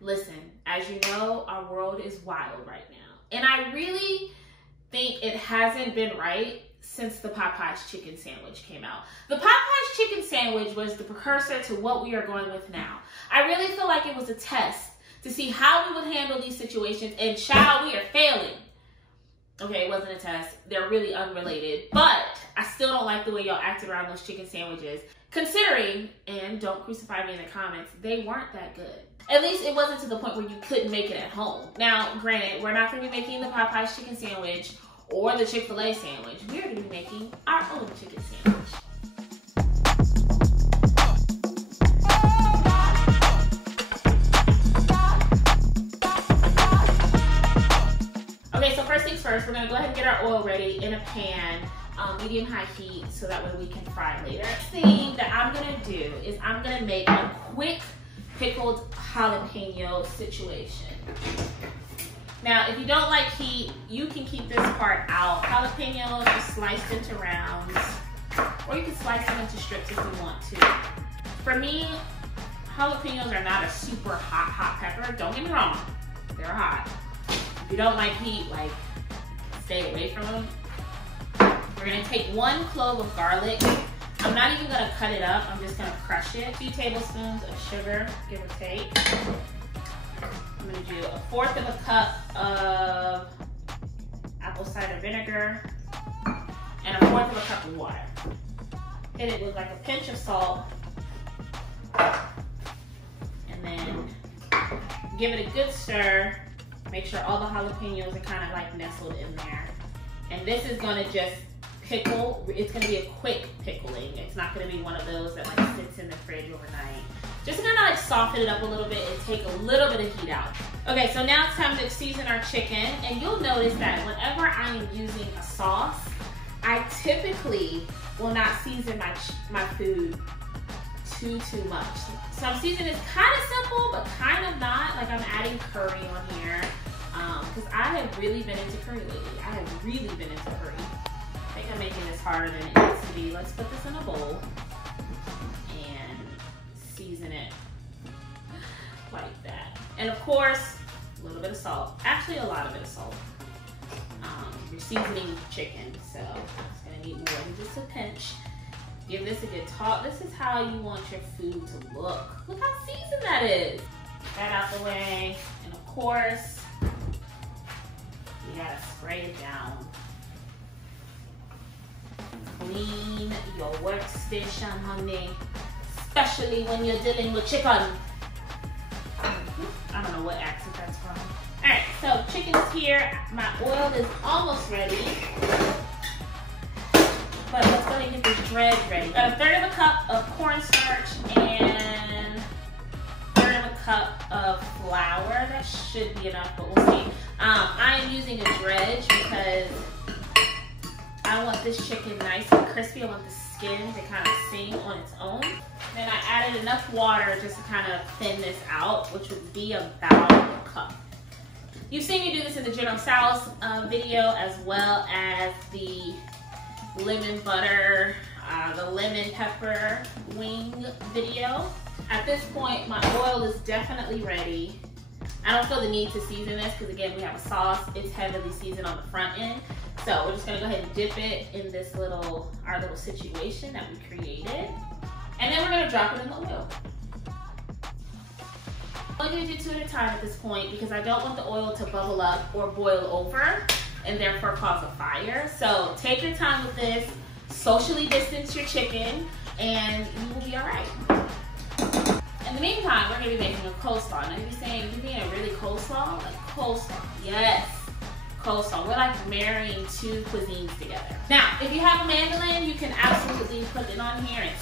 Listen, as you know, our world is wild right now. And I really think it hasn't been right since the Popeyes chicken sandwich came out. The Popeyes chicken sandwich was the precursor to what we are going with now. I really feel like it was a test to see how we would handle these situations, and child, we are failing. Okay, it wasn't a test. They're really unrelated, but I still don't like the way y'all acted around those chicken sandwiches. Considering, and don't crucify me in the comments, they weren't that good. At least it wasn't to the point where you couldn't make it at home. Now, granted, we're not gonna be making the Popeyes chicken sandwich or the Chick-fil-A sandwich. We're gonna be making our own chicken sandwich. Okay, so first things first, we're gonna go ahead and get our oil ready in a pan, medium-high heat, so that way we can fry later. Next thing that I'm gonna do is I'm gonna make a quick pickled jalapeno situation. Now, if you don't like heat, you can keep this part out. Jalapenos are sliced into rounds, or you can slice them into strips if you want to. For me, jalapenos are not a super hot pepper. Don't get me wrong, they're hot. If you don't like heat, like, stay away from them. We're gonna take 1 clove of garlic. I'm not even gonna cut it up, I'm just gonna crush it. 2 tablespoons of sugar, give or take. I'm gonna do 1/4 of a cup of apple cider vinegar and 1/4 of a cup of water. Hit it with like a pinch of salt, and then give it a good stir. Make sure all the jalapenos are kind of like nestled in there. And this is gonna just pickle. It's gonna be a quick pickling. It's not gonna be one of those that like sits in the fridge overnight. Just gonna like soften it up a little bit and take a little bit of heat out. Okay, so now it's time to season our chicken. And you'll notice that whenever I am using a sauce, I typically will not season my food too much. Some seasoning is kind of simple, but kind of not. Like I'm adding curry on here, because I have really been into curry lately. I have really been into curry. I think I'm making this harder than it needs to be. Let's put this in a bowl and season it like that. And of course, a little bit of salt. Actually, a lot of bit of salt. You're seasoning chicken, so it's gonna need more than just a pinch. Give this a good toss. This is how you want your food to look. Look how seasoned that is. Get that out the way. And of course, you gotta spray it down. Clean your workstation, honey. Especially when you're dealing with chicken. I don't know what accent that's from. All right, so chicken's here. My oil is almost ready. But let's go ahead and get this dredge ready. Got 1/3 of a cup of cornstarch and 1/3 of a cup of flour. That should be enough, but we'll see. I am using a dredge because I want this chicken nice and crispy. I want the skin to kind of sing on its own. Then I added enough water just to kind of thin this out, which would be about a cup. You've seen me do this in the General Tso's video, as well as the lemon butter, the lemon pepper wing video. At this point, my oil is definitely ready. I don't feel the need to season this because again, we have a sauce. It's heavily seasoned on the front end. So we're just gonna go ahead and dip it in this our little situation that we created. And then we're gonna drop it in the oil. I'm only gonna do 2 at a time at this point because I don't want the oil to bubble up or boil over and therefore cause a fire. So take your time with this, socially distance your chicken, and you will be all right. In the meantime, we're gonna be making a coleslaw. Now you'll be saying, you mean a really coleslaw? Like coleslaw, yes, coleslaw. We're like marrying 2 cuisines together. Now, if you have a mandolin, you can absolutely put it on here and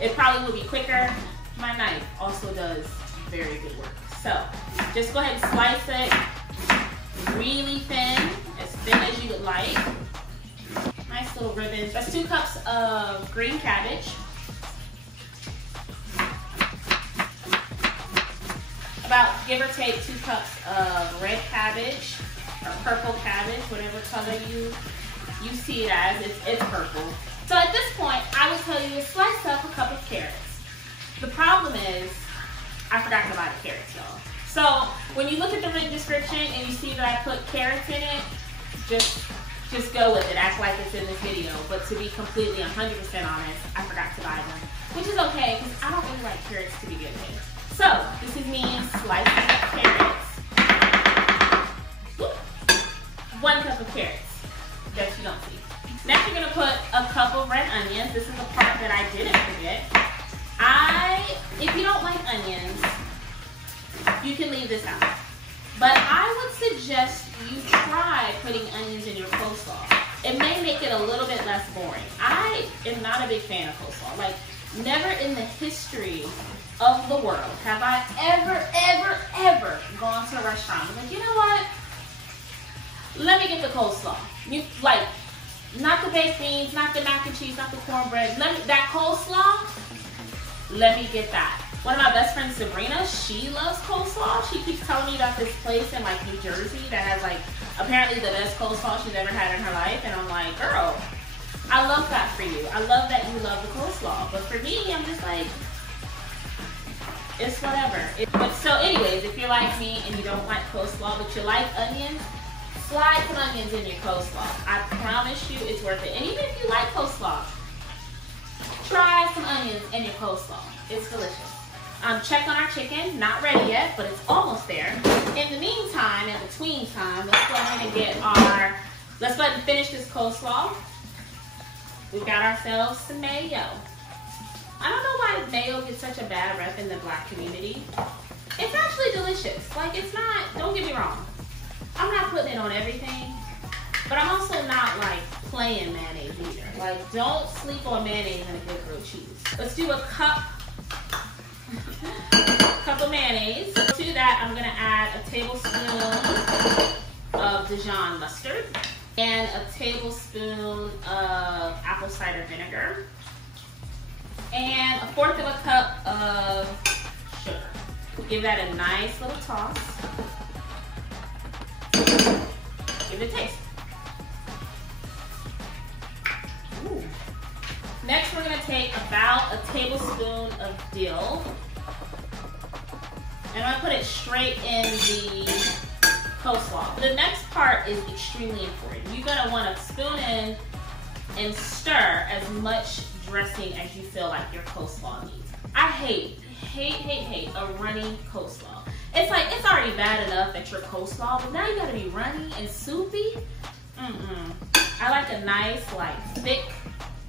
it probably will be quicker. My knife also does very good work. So just go ahead and slice it really thin as you would like. Nice little ribbons. That's 2 cups of green cabbage. About, give or take, 2 cups of red cabbage or purple cabbage, whatever color you see it as. It's purple. So at this point, I would tell you to slice up a cup of carrots. The problem is, I forgot to buy the carrots, y'all. So when you look at the written description and you see that I put carrots in it, just go with it. Act like it's in this video. But to be completely 100% honest, I forgot to buy them, which is okay because I don't really like carrots to begin with. So this is me slicing up carrots. 1 cup of carrots that you don't see. Next, you're gonna put a cup of red onions. This is the part that I didn't forget. If you don't like onions, you can leave this out. But I would suggest you try putting onions in your coleslaw. It may make it a little bit less boring. I am not a big fan of coleslaw. Like, never in the history of the world have I ever gone to a restaurant and like, you know what? Let me get the coleslaw. Like, not the baked beans, not the mac and cheese, not the cornbread. That coleslaw, let me get that. One of my best friends, Sabrina, she loves coleslaw. She keeps telling me about this place in like New Jersey that has like apparently the best coleslaw she's ever had in her life. And I'm like, girl, I love that for you. I love that you love the coleslaw. But for me, I'm just like, it's whatever. So anyways, if you're like me and you don't like coleslaw, but you like onions, slide some onions in your coleslaw. I promise you it's worth it. And even if you like coleslaw, try some onions in your coleslaw. It's delicious. Check on our chicken, not ready yet, but it's almost there. In the meantime, in between time, let's go ahead and let's go ahead and finish this coleslaw. We've got ourselves some mayo. I don't know why mayo gets such a bad rep in the Black community. It's actually delicious. Like, it's not, don't get me wrong. I'm not putting it on everything, but I'm also not like playing mayonnaise either. Like, don't sleep on mayonnaise and a good grilled cheese. Let's do a cup of mayonnaise. To that, I'm gonna add a tablespoon of Dijon mustard and a tablespoon of apple cider vinegar and 1/4 of a cup of sugar. Give that a nice little toss. Give it a taste. Ooh. Next, we're gonna take about a tablespoon of dill. And I'm gonna put it straight in the coleslaw. The next part is extremely important. You're gonna wanna spoon in and stir as much dressing as you feel like your coleslaw needs. I hate a runny coleslaw. It's like, it's already bad enough that your coleslaw, but now you gotta be runny and soupy. I like a nice, like, thick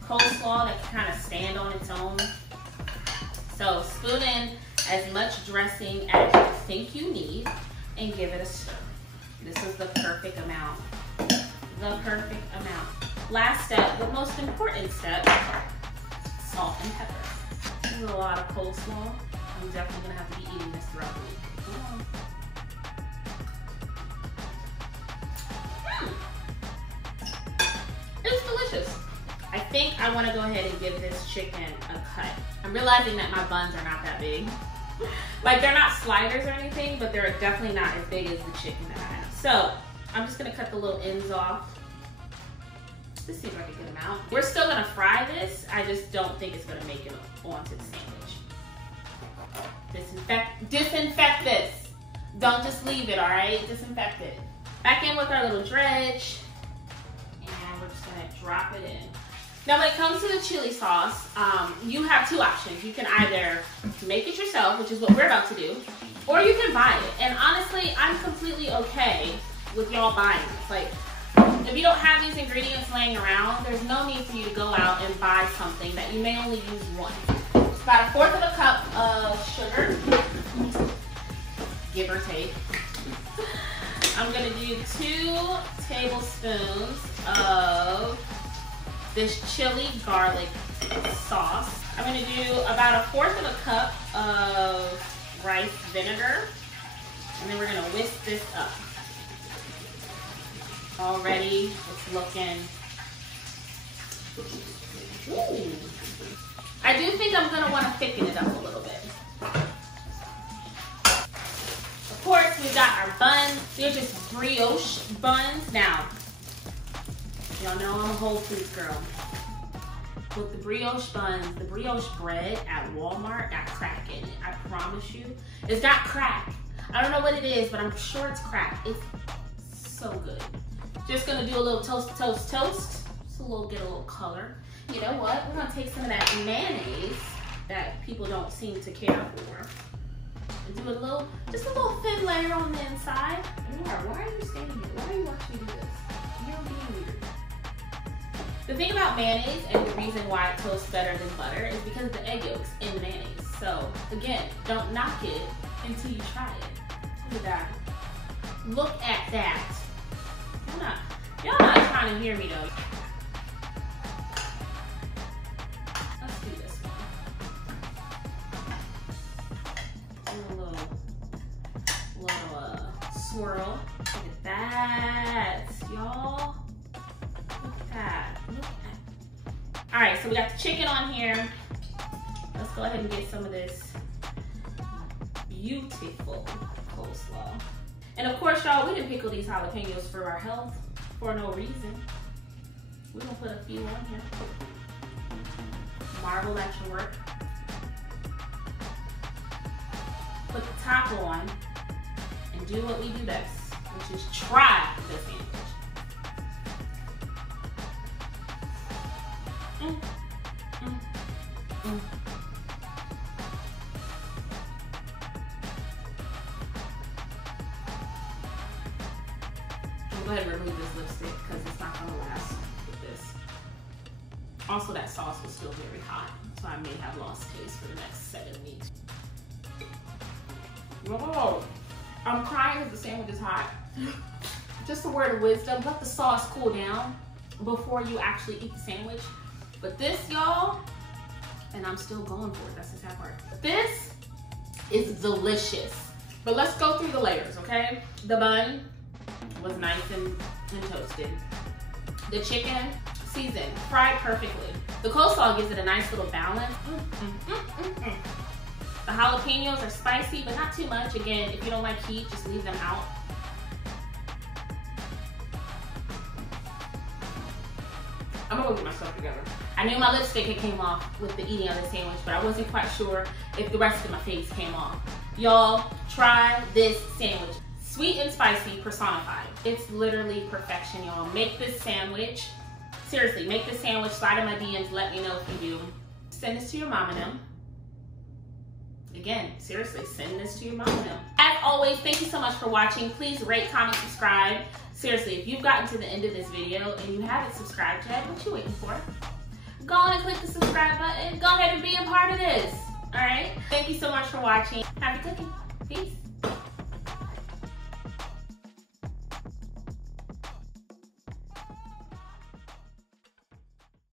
coleslaw that can kind of stand on its own. So spoon in as much dressing as you think you need and give it a stir. This is the perfect amount. The perfect amount. Last step, the most important step, salt and pepper. This is a lot of coleslaw. I'm definitely gonna have to be eating this throughout the week. It's delicious. I think I want to go ahead and give this chicken a cut. I'm realizing that my buns are not that big. Like, they're not sliders or anything, but they're definitely not as big as the chicken that I have. So I'm just gonna cut the little ends off. This seems like a good amount. We're still gonna fry this. I just don't think it's gonna make it onto the sandwich. Disinfect this. Don't just leave it, all right? Disinfect it. Back in with our little dredge. And we're just gonna drop it in. Now, when it comes to the chili sauce, you have 2 options. You can either make it yourself, which is what we're about to do, or you can buy it. And honestly, I'm completely okay with y'all buying this. Like, if you don't have these ingredients laying around, there's no need for you to go out and buy something that you may only use one. It's about 1/4 of a cup of sugar, give or take. I'm gonna do 2 tablespoons of this chili garlic sauce. I'm gonna do about 1/4 of a cup of rice vinegar, and then we're gonna whisk this up. Already, it's looking, ooh. I do think I'm gonna wanna thicken it up a little bit. Of course, we've got our buns. They're just brioche buns. Now, y'all know I'm a Whole Foods girl. with the brioche buns, the brioche bread at Walmart got crack in it. I promise you. It's got crack. I don't know what it is, but I'm sure it's crack. It's so good. Just gonna do a little toast, toast, toast. Just get a little color. You know what? We're gonna take some of that mayonnaise that people don't seem to care for. And do just a little thin layer on the inside. Laura, why are you standing here? Why are you watching me do this? You're being weird. The thing about mayonnaise and the reason why it toasts better than butter is because of the egg yolks in the mayonnaise. So again, don't knock it until you try it. Look at that. Look at that. Y'all not trying to hear me though. Let's do this one. A little swirl. Look at that, y'all. Look at that. All right, so we got the chicken on here. Let's go ahead and get some of this beautiful coleslaw. And of course, y'all, we didn't pickle these jalapenos for our health for no reason. We're gonna put a few on here. Marvel at your work. Put the top on and do what we do best, which is try the sandwich. Go ahead and remove this lipstick because it's not going to last with this. Also, that sauce was still very hot, so I may have lost taste for the next 7 weeks. Whoa, I'm crying because the sandwich is hot. Just a word of wisdom, let the sauce cool down before you actually eat the sandwich. But this, y'all, and I'm still going for it, that's the sad part. This is delicious. But let's go through the layers, okay? The bun was nice and toasted. The chicken, seasoned, fried perfectly. The coleslaw gives it a nice little balance. The jalapenos are spicy, but not too much. Again, if you don't like heat, just leave them out. I'm gonna go get my stuff together. I knew my lipstick had came off with the eating of the sandwich, but I wasn't quite sure if the rest of my face came off. Y'all, try this sandwich. Sweet and spicy personified. It's literally perfection, y'all. Make this sandwich. Seriously, make this sandwich. Slide in my DMs. Let me know if you do. Send this to your mom and them. Again, seriously, send this to your mom and them. As always, thank you so much for watching. Please rate, comment, subscribe. Seriously, if you've gotten to the end of this video and you haven't subscribed yet, what you waiting for? Go on and click the subscribe button. Go ahead and be a part of this. All right? Thank you so much for watching. Happy cooking. Peace.